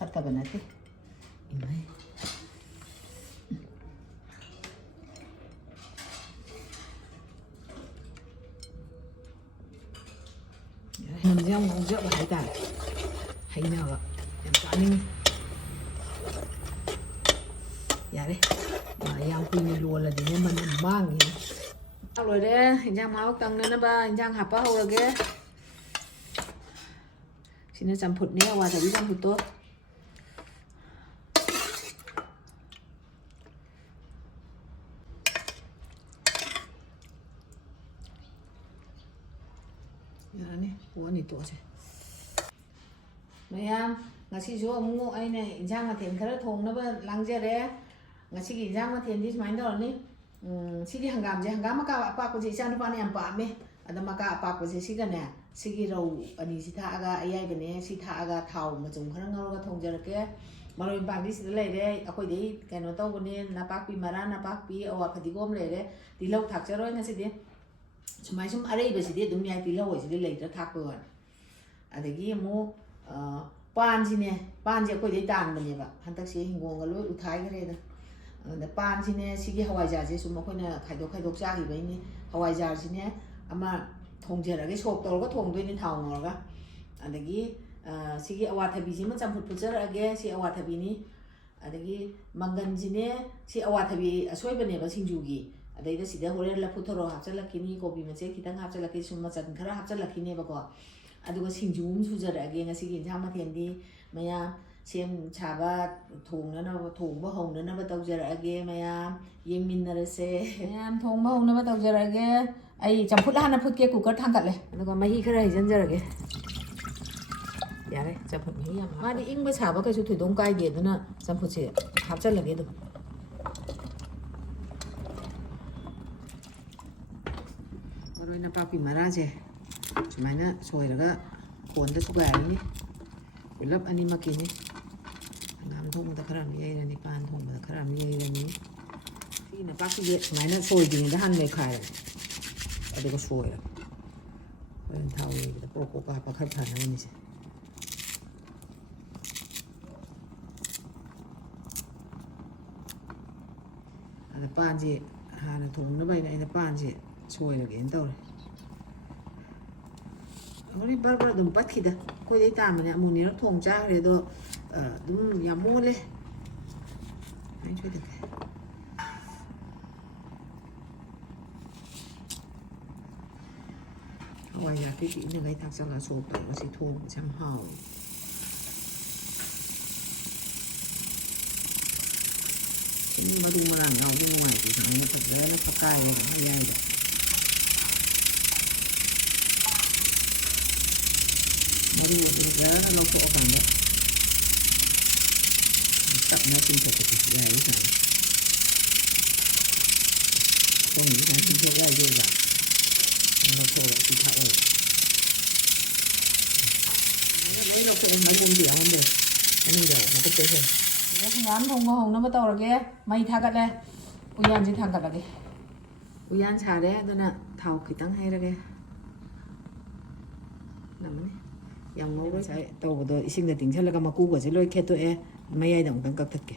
ꯐꯠꯇꯕ ꯅꯠꯇꯦ ꯏꯃꯥꯏ ꯃꯅꯝꯁꯦ ꯌꯥꯝ ꯉꯥꯎꯖꯕ ꯍꯥꯏꯇꯥꯔꯦ ꯍꯩꯅꯕ ꯌꯥꯝ ꯆꯥꯅꯤꯡꯉꯤ ꯌꯥꯔꯦ ꯌꯥꯝ ꯀꯨꯏꯅ ꯂꯣꯜꯂꯗꯤꯅꯦ ꯃꯅꯝ ꯃꯥꯡꯉꯤ ꯂꯣꯏꯔꯦ ꯏꯟꯖꯥꯡ ꯃꯍꯥꯎ ꯇꯪꯅꯅꯕ ꯏꯟꯖꯥꯡ ꯍꯥꯞꯄ ꯍꯧꯔꯒꯦ sini campurnya wasabi campur tuh ya nih buat itu aja mayam ngasi jo amu aina injang maten khara thongnaba langjare ngasi gi injang maten di sumain dor ni sigi hangam je hangam ka apa ko je chan pa ne am pa me ada maka apa ko je siga ne sigi rau ani si tha aga ayai bane si tha aga thau ma chung khara ngau ga thongjarake maroi bang di si le re akoi dei kaino taw bane napakpi mara napakpi awa phadigom le re tilau thak charoi ngasi de sumai sum arei ba si de dum yai tilau si de le tra thak ko adagi mu pan sini pan je akoi dei tan bane ba hantak si hingong ga loi uthai gare da pan sini sigi hawai jar je sum akoi na khaidok khaidok cha gi bai ni hawai jar sini ama thongjarage sok torga thongdoi ni thau ngorga adagi sigi awathabi sima champut pujarage si awathabi ni adagi mangan jine si awathabi asoi bane ba singju gi adai da sida hore la puthoro hapchalakini kobi mache kitang hapchalaki sum machan khara hapchalakini ba ko aduga singju sujarage ngasi gi jama thendi maya sem chaba thongna na thongba hongna na ba tawjarage maya yengminnarase maya thongba hongna ba tawjarage ai champut hana phutke cooker thangkatle aduga mahi khara hijanjarage yare champut mahi yam madi ingba chaba kaisu thoidong kai de duna champut se hapchalage do maroi na papi maraje sumaina soiraga khonda sugairani ulap ani makini ngam thongda khara mi yairani pan thongda khara mi yairani sina papi je sumaina soidini da han me khai aduga soira wen thawi da poko pa pa khar thana ni se ada panji hana thongna bai na ina panji soira ge entore hori bar bar dum pathida koi dei ta mane amuni rak thong cha re do dum yamole ai choi de hawai ya cái kỹ năng ấy thằng sao là số tổng nó sẽ thu trăm hào nhưng mà đúng mà làm nào bên ngoài thì thằng nó thật ra nó phát cay rồi nó dai rồi mà đúng mà thật ra nó phổ bằng đấy tập nó sinh thực thì dai đấy thằng không những thằng sinh thực dai rồi nó phổ lại thì thạo rồi lấy nó cũng nói cũng gì không được anh đi đâu nó có chơi rồi ngán không có hồng nó bắt đầu rồi kia mày thà cái đây uyan chỉ thằng cái đây uyan xả đấy đó nè thảo cái tăng hay rồi kia nằm đấy yang ngô đấy sai tàu đó sinh là tính chất là cái mà cú của chỉ lôi kia tôi mấy ai đồng tăng cấp thật kì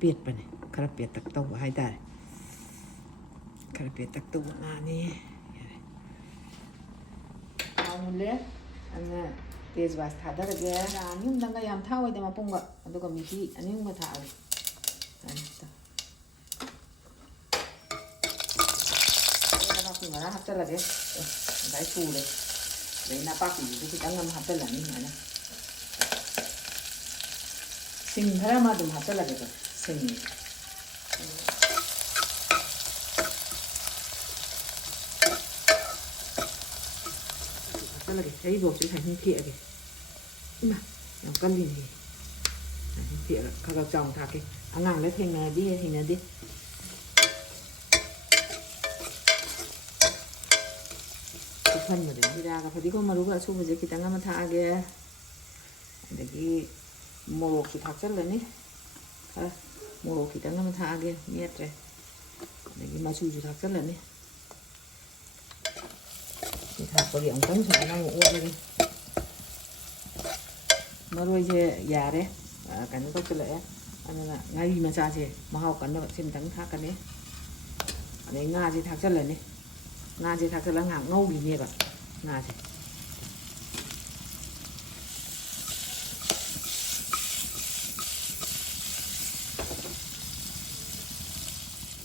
biệt bên này khá biệt tắc tàu của hai ta khá biệt tắc tàu của nani mulai ane tes bas thada lagi ani undang yam thau ide ma punga aduga mihi ani ma thau anta na pa mara hapta lagi dai su le na pa pi tu kita ngam hapta lani mana sing dhara ma dum hapta lagi to sing lagi thấy bột sẽ thành thịa kìa mà nó cân gì thành thịa là các chồng thà kìa ăn ngang lấy thành này đi hình này đi cái phần mà đến đi ra cái phải đi có mà lúc là xung với kita nggak thà kìa để cái mồ thì thật chất lên đi mồ kita nggak thà kìa miết rồi để cái mà chui thì thật chất lên đi thả vào điện tấm sợi năng ngủ đi ꯃꯔꯣꯏꯁꯦ ꯌꯥꯔꯦ ꯀꯩꯅꯣ ꯇꯧꯁꯤꯜꯂꯛꯑꯦ ꯑꯗꯨꯅ ꯉꯥꯔꯤ ꯃꯆꯥꯁꯦ ꯃꯍꯥꯎ ꯀꯟꯅꯕ ꯁꯤꯃꯇꯪ ꯊꯥꯛꯀꯅꯤ ꯑꯗꯩ ꯉꯥꯁꯦ ꯊꯥꯛꯆꯜꯂꯅꯤ ꯉꯥꯁꯦ ꯊꯥꯛꯆꯜꯂꯒ ꯉꯥꯏꯍꯥꯛ ꯉꯧꯈꯤꯅꯦꯕ ꯉꯥꯁꯦ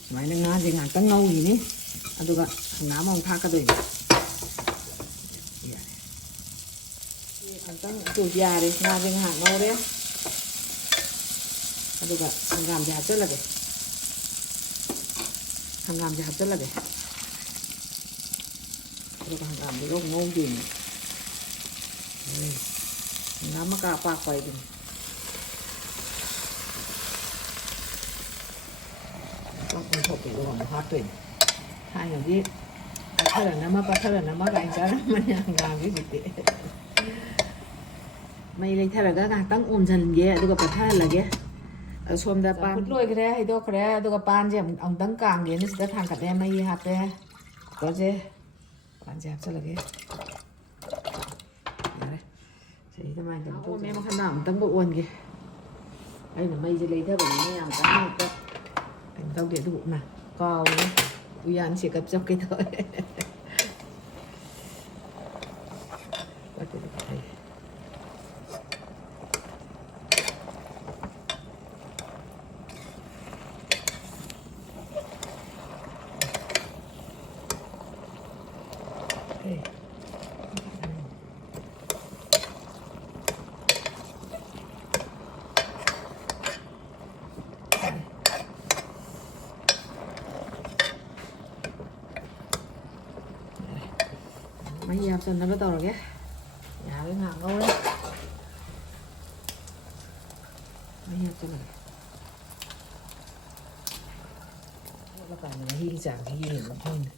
ꯁꯨꯃꯥꯏꯅ ꯉꯥꯁꯦ ꯉꯥꯛꯇꯪ ꯉꯧꯈꯤꯅꯤ ꯑꯗꯨꯒ ꯍꯪꯒꯥꯝ ꯑꯃꯨꯛ ꯊꯥꯛꯀꯗꯣꯏꯅꯤ ꯑꯃꯨꯛꯇꯪ ꯌꯥꯔꯦ ꯉꯥꯁꯦ ꯉꯥꯏꯍꯥꯛ ꯉꯧꯔꯦ ꯑꯗꯨꯒ ꯍꯪꯒꯥꯝꯁꯦ ꯍꯥꯞꯆꯤꯜꯂꯒꯦ ꯑꯗꯨꯒ ꯍꯪꯒꯥꯝꯁꯦ ꯂꯣꯛ ꯉꯧꯗꯣꯏꯅꯤ ꯍꯪꯒꯥꯝ ꯃꯀꯥ ꯑꯄꯥꯛꯄ ꯍꯥꯏꯗꯨꯅꯤ ꯑꯣꯟꯊꯣꯛꯀꯦ ꯑꯗꯨꯒ ꯑꯃꯨꯛ ꯍꯥꯞꯇꯣꯏꯅꯤ ꯊꯥꯏꯅꯗꯤ ꯄꯥꯊꯔꯅꯃ ꯀꯥꯏꯅ ꯆꯥꯔꯝꯕꯅꯤ ꯍꯪꯒꯥꯝꯁꯦ ꯍꯧꯖꯤꯛꯇꯤ ꯃꯩ ꯂꯩꯊꯔꯒ ꯉꯥꯏꯍꯥꯛꯇꯪ ꯑꯣꯝꯁꯤꯟꯒꯦ ꯑꯗꯨꯒ ꯄꯠꯊꯍꯜꯂꯒꯦ ꯁꯣꯝꯗ ꯄꯥꯟ ꯂꯣꯏꯈ꯭ꯔꯦ ꯍꯩꯗꯣꯛꯈ꯭ꯔꯦ ꯑꯗꯨꯒ ꯄꯥꯟꯁꯦ ꯑꯃꯨꯛꯇꯪ ꯀꯥꯝꯒꯦꯅ ꯁꯤꯗ ꯊꯥꯡꯀꯠꯂꯦ ꯃꯩ ꯍꯥꯞꯄꯦ ꯀꯨꯀꯔꯁꯦ ꯄꯥꯟꯁꯦ ꯍꯥꯞꯆꯤꯜꯂꯒꯦ ꯌꯥꯔꯦ ꯁꯤꯗ ꯃꯥꯏꯅ ꯇꯧꯅ ꯑꯣꯝꯃꯦ ꯃꯈꯟ ꯑꯃꯨꯛꯇꯪꯒ ꯑꯣꯟꯒꯦ ꯑꯩꯅ ꯃꯩꯁꯦ ꯂꯩꯊꯕꯅꯤꯅ ꯌꯥꯝ ꯀꯟꯅ ꯍꯦꯛꯇ ꯀꯩꯅꯣ ꯇꯧꯗꯦ ꯑꯗꯨꯕꯨ ꯀꯥꯎꯋꯦ ꯎꯌꯥꯟ ꯆꯦꯀꯞ ꯆꯞꯀꯦ ꯇꯧꯋꯦ ꯃꯍꯤ ꯍꯥꯞꯆꯟꯅꯕ ꯇꯧꯔꯒꯦ ꯌꯥꯔꯦ ꯉꯥꯏꯍꯥꯛ ꯉꯧꯔꯦ ꯃꯍꯤ ꯍꯥꯞꯆꯜꯂꯒꯦ ꯑꯣꯠꯂꯀꯥꯟꯗ ꯃꯍꯤꯒꯤ ꯆꯥꯡꯁꯤ ꯌꯦꯡꯕ ꯈꯪꯗꯦ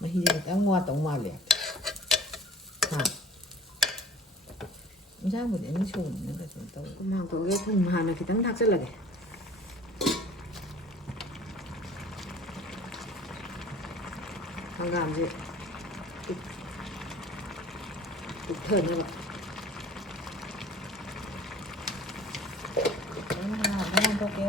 ꯃꯍꯤꯁꯦ ꯈꯤꯇꯪ ꯋꯥꯠꯇꯧ ꯃꯥꯜꯂꯦ ꯏꯟꯖꯥꯡꯕꯨꯗꯤ ꯑꯅꯤ ꯁꯨꯕꯅꯤꯅ ꯀꯩꯁꯨ ꯇꯧꯋꯦ ꯊꯨꯝ ꯍꯥꯡꯇꯣꯛꯑꯒꯦ ꯊꯨꯝ ꯍꯥꯟꯅ ꯈꯤꯇꯪ ꯊꯥꯛꯆꯜꯂꯒꯦ ꯍꯪꯒꯥꯝꯁꯦ ꯀꯨꯞꯊꯅꯕ ꯍꯥꯡꯇꯣꯛꯀꯦ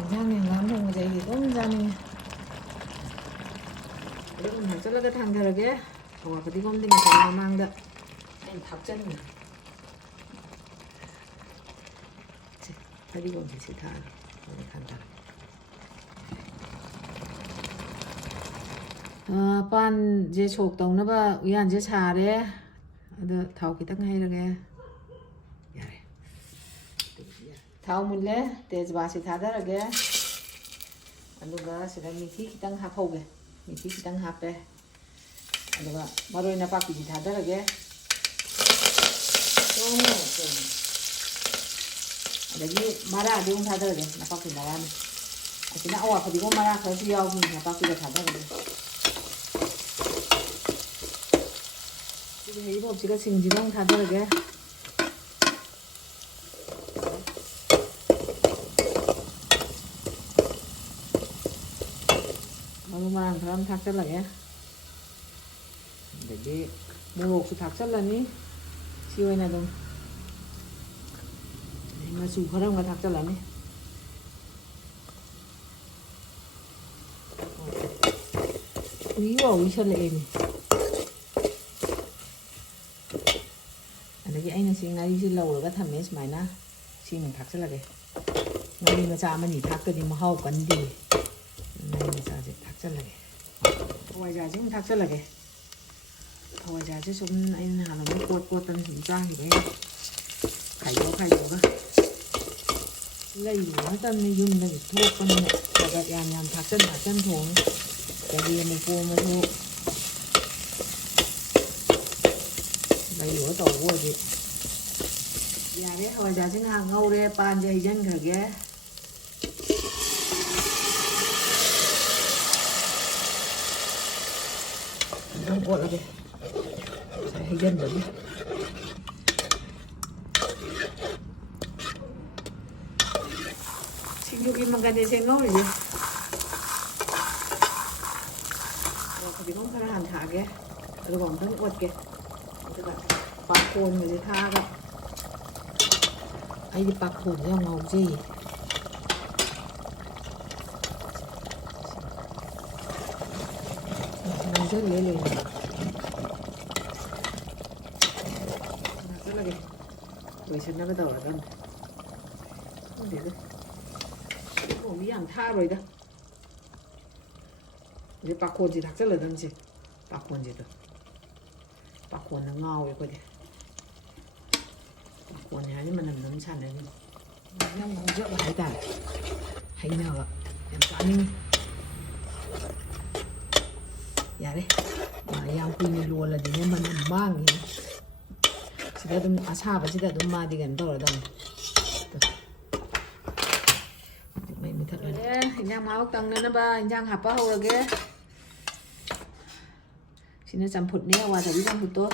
ꯏꯟꯖꯥꯡ ꯍꯪꯒꯥꯝ ꯊꯣꯡꯕꯁꯦ ꯑꯩꯗꯤ ꯑꯗꯨꯝ ꯆꯥꯅꯤꯡꯉꯦ ꯑꯗꯨꯝ ꯍꯥꯞꯆꯤꯜꯂꯒ ꯊꯥꯡꯊꯔꯒꯦ ꯍꯋꯥꯏ ꯐꯗꯤꯒꯣꯝꯗꯤ ꯉꯁꯥꯏ ꯃꯃꯥꯡꯗ ꯑꯩꯅ ꯊꯥꯛꯆꯟꯕꯅꯦ ꯐꯗꯤꯒꯣꯝꯁꯦ ꯁꯤ ꯊꯥꯛꯑꯒꯦ ꯑꯗꯨꯒ ꯊꯥꯡꯊꯔꯒꯦ ꯄꯥꯟꯁꯦ ꯁꯣꯛ ꯇꯧꯅꯕ ꯎꯌꯥꯟꯁꯦ ꯁꯥꯔꯦ ꯑꯗ ꯊꯥꯎ ꯈꯤꯇꯪ ꯍꯩꯔꯒꯦ ꯌꯥꯔꯦ ꯊꯥꯎ ꯃꯨꯜꯂꯦ ꯇꯦꯖꯄꯥꯠꯁꯤ ꯊꯥꯗꯔꯒꯦ ꯑꯗꯨꯒ ꯁꯤꯗ ꯃꯤꯊꯤ ꯈꯤꯇꯪ ꯍꯥꯞꯍꯧꯒꯦ ꯃꯤꯊꯤ ꯈꯤꯇꯪ ꯍꯥꯞꯄꯦ ꯑꯗꯨꯒ ꯃꯔꯣꯏ ꯅꯄꯥꯛꯄꯤꯁꯤ ꯊꯥꯗꯔꯒꯦ ꯑꯗꯒꯤ ꯃꯔꯥꯗꯤ ꯑꯃꯨꯛ ꯊꯥꯗꯔꯒꯦ ꯅꯄꯥꯛꯄꯤ ꯃꯔꯥꯅꯤ ꯑꯁꯤꯅ ꯑꯋꯥ ꯐꯗꯤꯒꯣꯝ ꯃꯔꯥ ꯈꯔꯁꯨ ꯌꯥꯎꯈꯤ ꯅꯄꯥꯛꯄꯤꯗ ꯊꯥꯗꯔꯒꯦ ꯁꯤꯒꯤ ꯍꯩꯔꯤꯕꯣꯞꯁꯤꯒ ꯁꯤꯡꯁꯤꯒ ꯑꯃꯨꯛ ꯊꯥꯗꯔꯒꯦ ꯃꯔꯨ ꯃꯔꯥꯡ ꯈꯔ ꯑꯃ ꯊꯥꯛꯆꯜꯂꯒꯦ ꯑꯗꯒꯤ ꯃꯣꯔꯣꯛꯁꯨ ꯊꯥꯛꯆꯜꯂꯅꯤ ꯁꯤ ꯑꯣꯏꯅ ꯑꯗꯨꯝ ꯑꯗꯩ ꯃꯆꯨ ꯈꯔ ꯑꯃꯒ ꯊꯥꯛꯆꯜꯂꯅꯤ ꯎꯏ ꯋꯥ ꯎꯏꯁꯜꯂꯛꯑꯦꯅꯦ ꯑꯗꯒꯤ ꯑꯩꯅ ꯁꯤ ꯉꯥꯔꯤꯁꯤ ꯂꯧꯔꯒ ꯊꯝꯃꯦ ꯁꯨꯃꯥꯏꯅ ꯁꯤꯃꯨꯛ ꯊꯥꯛꯆꯜꯂꯒꯦ ꯉꯥꯔꯤ ꯃꯆꯥ ꯑꯃꯅꯤ ꯊꯥꯛꯇꯗꯤ ꯃꯍꯥꯎ ꯀꯟꯗꯦ ꯉꯥꯔꯤ ꯃꯆꯥꯁꯦ ꯊꯥꯛꯆꯜꯂꯒꯦ ꯍꯋꯥꯏꯖꯥꯔꯁꯦ ꯑꯃꯨꯛ ꯊꯥꯛꯆꯜꯂꯒꯦ ꯍꯋꯥꯏꯖꯥꯔꯁꯦ ꯁꯨꯝ ꯑꯩꯅ ꯅꯍꯥꯟꯋꯥꯏ ꯀꯣꯠꯇꯅ ꯁꯨꯝ ꯆꯥꯈꯤꯕꯩ ꯈꯥꯏꯗꯣꯛꯑꯒ ꯂꯩꯕ ꯅꯠꯇꯕꯅꯤ ꯌꯨꯝꯗꯒꯤ ꯊꯣꯛꯄꯅꯤꯅ ꯈꯔ ꯌꯥꯝ ꯊꯥꯛꯆꯟ ꯊꯣꯡꯉꯤ ꯆꯒꯦꯝ ꯄꯣꯝꯕꯁꯨ ꯂꯩꯔꯨꯔ ꯇꯧꯕ ꯑꯣꯏꯗꯤ ꯌꯥꯔꯦ ꯍꯋꯥꯏꯖꯥꯔꯁꯦ ꯉꯥꯏꯍꯥꯛ ꯉꯧꯔꯦ ꯄꯥꯟꯁꯦ ꯍꯩꯖꯤꯟꯈ꯭ꯔꯒꯦ ꯑꯗꯨꯝ ꯑꯣꯠꯂꯒꯦ ꯉꯁꯥꯏ ꯍꯩꯖꯤꯟꯕꯒꯤ ꯁꯤꯡꯖꯨꯒꯤ ꯃꯪꯒꯟꯁꯦ ꯉꯧꯔꯤꯁꯦ ꯐꯗꯤꯒꯣꯝ ꯈꯔ ꯍꯥꯟꯅ ꯊꯥꯛꯑꯒꯦ ꯑꯗꯨꯒ ꯑꯃꯨꯛꯇꯪ ꯑꯣꯠꯀꯦ ꯑꯗꯨꯒ ꯄꯥꯈꯣꯟꯒꯁꯦ ꯊꯥꯛꯑꯒ ꯑꯩꯗꯤ ꯄꯥꯈꯣꯟꯁꯦ ꯌꯥꯝ ꯉꯥꯎꯖꯩꯌꯦ ꯉꯥꯎꯖꯜꯂꯦ ꯂꯣꯏꯅ ꯉꯥꯛꯆꯜꯂꯒꯦ ꯂꯣꯏꯁꯟꯅꯕ ꯇꯧꯔꯗꯝꯅꯤ ꯈꯪꯗꯦꯗ ꯊꯣꯡꯗꯤ ꯌꯥꯝ ꯊꯥꯛꯑꯔꯣꯏꯗ ꯑꯗꯩ ꯄꯥꯈꯣꯟꯁꯤ ꯊꯥꯛꯆꯜꯂꯗꯝꯁꯦ ꯄꯥꯈꯣꯟꯁꯤꯗ ꯄꯥꯈꯣꯟꯅ ꯉꯥꯎꯋꯦ ꯑꯩꯈꯣꯏꯗꯤ ꯄꯥꯈꯣꯟꯅꯤ ꯍꯥꯏꯗꯤ ꯃꯅꯝꯗ ꯑꯗꯨꯝ ꯁꯥꯟꯅꯔꯤ ꯌꯥꯝ ꯉꯥꯎꯖꯕ ꯍꯥꯏꯇꯥꯔꯦ ꯍꯩꯅꯕ ꯌꯥꯝ ꯆꯥꯅꯤꯡꯉꯤ ꯌꯥꯔꯦ ꯌꯥꯝ ꯀꯨꯏꯅ ꯂꯣꯜꯂꯗꯤꯅꯦ ꯃꯅꯝ ꯃꯥꯡꯉꯤ ꯁꯤꯗ ꯑꯗꯨꯝ ꯑꯁꯥꯕꯁꯤꯗ ꯑꯗꯨꯝ ꯃꯥꯗꯤ ꯀꯩꯅꯣ ꯇꯧꯔꯗꯝꯅꯤ ꯃꯩ ꯃꯨꯊꯠꯂꯅꯤ ꯏꯟꯖꯥꯡ ꯃꯍꯥꯎ ꯇꯪꯅꯅꯕ ꯏꯟꯖꯥꯡ ꯍꯥꯞꯄ ꯍꯧꯔꯒꯦ sini campurnya wasabi campur tuh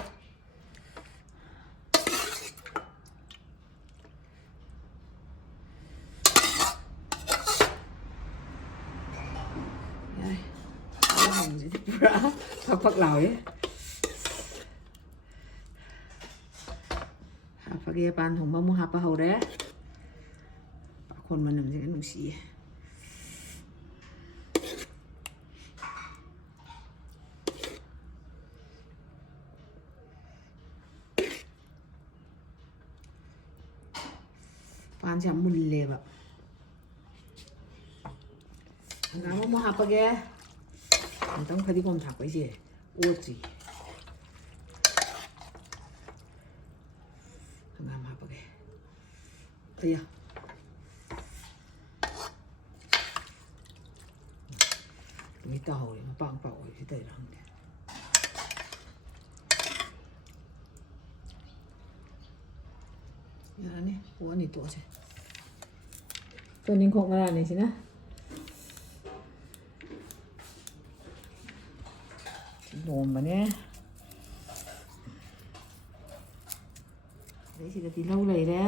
phắc lào ấy phắc kia pan thùng mắm hấp hầu đấy con mình làm gì cái nụ xì pan chạm mùi lề vậy ngắm mắm hấp kiaต้องพอดีผมถักไว้สิอ้วนสิทำงานมาปะแกเฮ้ยมีเต่าเลยมาปังเป่าอยู่ที่เตยรังเนี่ยอย่างนี้หัวนี่ตัวใช่ตัวนี้ของอะไรนี่สินะโดนมาเนี่ยเดี๋ยวสิจะตีเล่าเลยเด้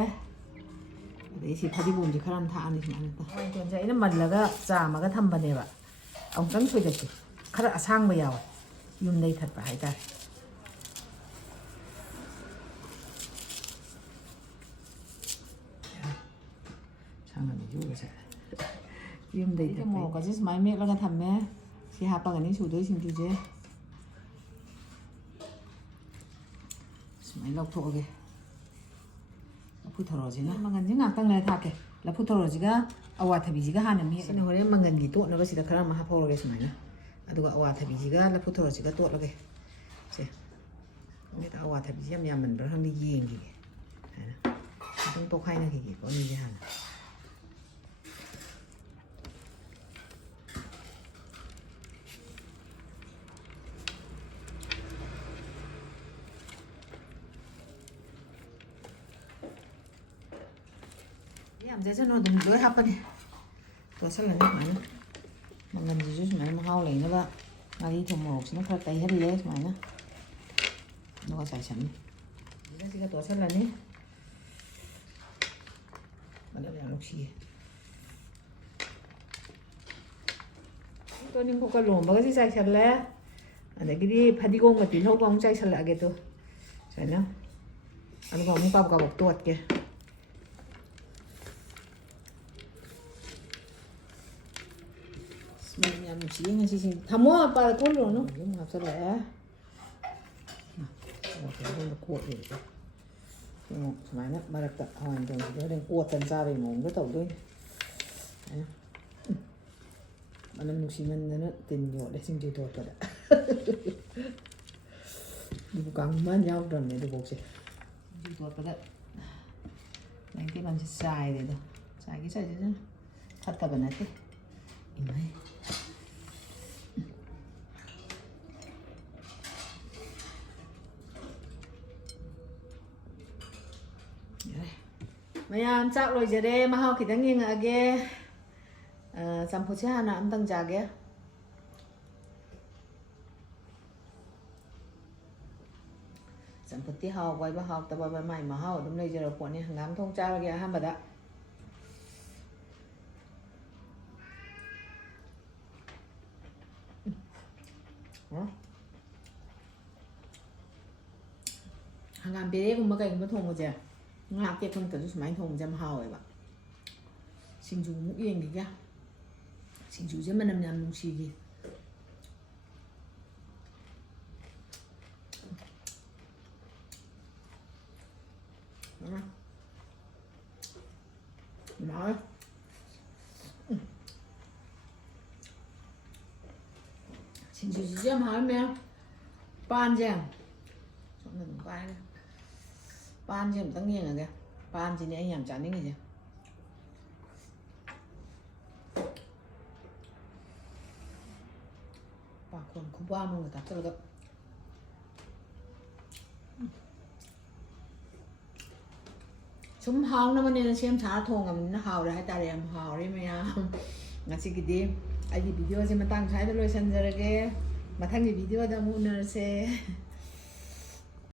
เดี๋ยวสิพอดีบุญจะข้ามทางนี่ใช่ไหมต่อจนใจน้ำมันแล้วก็จ่ามันก็ทำไปเนี่ยแบบเอาตั้งช่วยจัดสิข้าราชช่างไปยาวยุ่งได้ถัดไปหายใจช่างมันยุ่งใช่ยุ่งได้ถัดไปหมอก็จะสมัยเมฆแล้วก็ทำแม่สิหาปากกันนี่สูดด้วยสิ่งที่เจ๊ไม่ลอกโถกเลยแล้วพูดทรอจีนะมังกันยังงานตั้งเลยทักเลยแล้วพูดทรอจีก็เอาวัตถุดิบก็หาหนึ่งมีสิ่งหัวเนี่ยมังกันกี่ตัวนะก็สิตะครั้งมาหาพ่อเราเลยสมัยนะดูก็เอาวัตถุดิบก็แล้วพูดทรอจีก็ตัวเราเลยใช่ไม่ต้องเอาวัตถุดิบยำมันเราทั้งนี้ยิงกี่นะต้องตกให้นะกี่ก็นี่จะหาgiờ cho nó đừng đuổi hấp đi, tôi sẽ làm cái này, mà mình chỉ chút này mà hao liền nữa đó, mà đi thùng một nó phải tay hết đi đấy mày nó có xài sẵn, đây thì cái tôi sẽ làm đi, mà để làm lúc gì, tôi nên có cái lồng mà cái gì xài sẵn lẽ, để cái đi phải đi gom cái tiền hậu gom xài sẵn lại cái tôi, phải nó, anh gom một bao bọc tuột kìa. Mình chỉ gì thầm mua ba cốt rồi nó nhưng mà sao lại cái cuộn gì nhưng mà nó ba đặc tật hoàn toàn nó đang cuộn tần ra về mồm cái tàu thôi mà nó nụ xí mình nó tiền nhọ để xin chơi tuột rồi đi càng mất nhau rồi này được bộ gì chơi tuột rồi đấy đánh cái bàn xài đấy đâu xài cái xài chứ thật cả bản này thế này Maya chắc rồi giờ đây mà họ khi đang nghiêng ở ghê chăm phút chứ hana ăn tăng trà ghê chăm phút tí họ quay bà học tập bài mày mà họ đúng này giờ là quần này ngắm thông tra ghê ham bà đã hàng bê cũng mà cái cũng thùng rồi ngạc kia con cái máy thùng chăm hào ấy bạn sinh chú ngũ yên thì kia sinh chú chứ mà nằm nằm xì gì nói sinh chú chăm hào mẹ pan chàng xong rồi quay pan chứ tăng nhiên là kìa pan chỉ này anh làm chán đến cái gì bà con không qua mà người ta cho được chúng hào nó mình xem trả thùng à nó hào đấy ta làm hào đấy mày nggak sih gede aja video sih mentang saya dulu sendiri ke matang video ada mau nasi